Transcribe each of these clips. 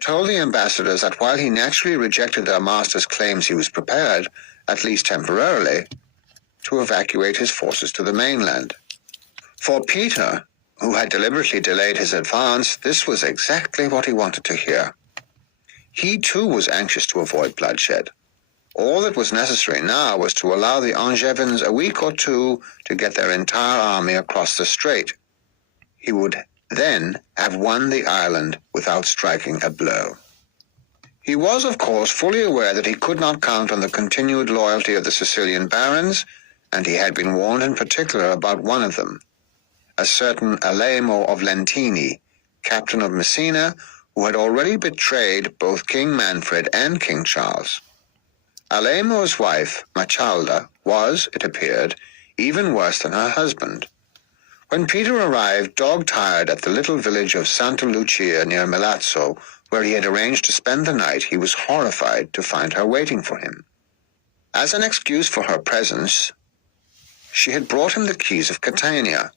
told the ambassadors that while he naturally rejected their master's claims, he was prepared, at least temporarily, to evacuate his forces to the mainland. For Peter, who had deliberately delayed his advance, this was exactly what he wanted to hear. He too was anxious to avoid bloodshed. All that was necessary now was to allow the Angevins a week or two to get their entire army across the strait. He would then have won the island without striking a blow. He was, of course, fully aware that he could not count on the continued loyalty of the Sicilian barons, and he had been warned in particular about one of them, a certain Alemo of Lentini, captain of Messina, who had already betrayed both King Manfred and King Charles. Alemo's wife, Machalda, was, it appeared, even worse than her husband. When Peter arrived, dog-tired, at the little village of Santa Lucia near Milazzo, where he had arranged to spend the night, he was horrified to find her waiting for him. As an excuse for her presence, she had brought him the keys of Catania,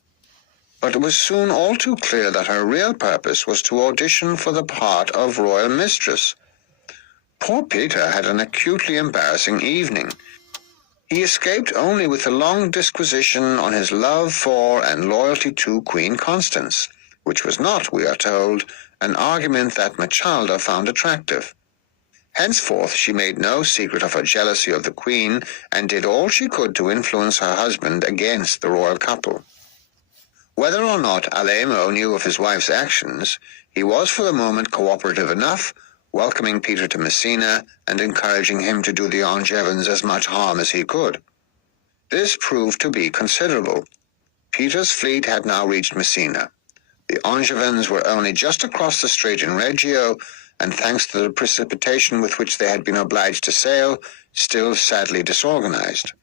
but it was soon all too clear that her real purpose was to audition for the part of royal mistress. Poor Peter had an acutely embarrassing evening. He escaped only with a long disquisition on his love for and loyalty to Queen Constance, which was not, we are told, an argument that Machalda found attractive. Henceforth she made no secret of her jealousy of the Queen, and did all she could to influence her husband against the royal couple. Whether or not Alemo knew of his wife's actions, he was for the moment cooperative enough, welcoming Peter to Messina and encouraging him to do the Angevins as much harm as he could. This proved to be considerable. Peter's fleet had now reached Messina. The Angevins were only just across the strait in Reggio, and thanks to the precipitation with which they had been obliged to sail, still sadly disorganized.